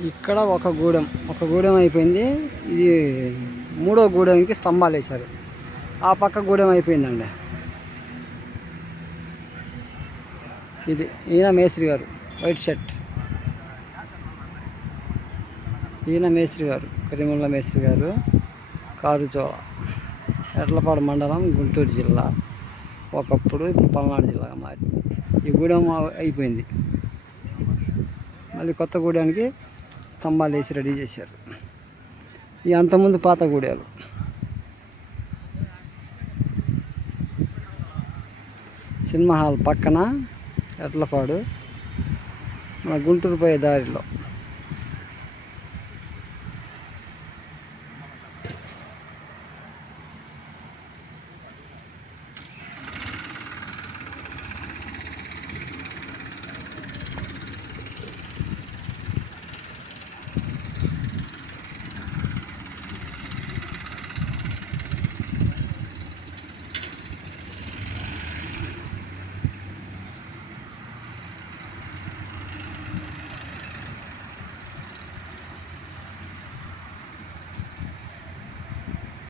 ఇక్కడ ఒక గూడెం అయిపోయింది. ఇది మూడో గూడెంకి స్తంభాలు వేశారు. ఆ పక్క గూడెం అయిపోయిందండి. ఇది ఈయన మేస్త్రి గారు, వైట్ షర్ట్. ఈయన మేస్త్రి గారు, కరీముల్లా మేస్త్రి గారు, కారుచోల, ఎడ్లపాడు మండలం, గుంటూరు జిల్లా. ఒకప్పుడు ఇప్పుడు పల్నాడు జిల్లాగా మారింది. ఈ గూడెం అయిపోయింది. మళ్ళీ కొత్త గూడానికి స్తంభాలు వేసి రెడీ చేశారు. ఈ అంతకుముందు పాత గూడాలు. సినిమా హాల్ పక్కన ఎడ్లపాడు, మన గుంటూరు పోయే దారిలో.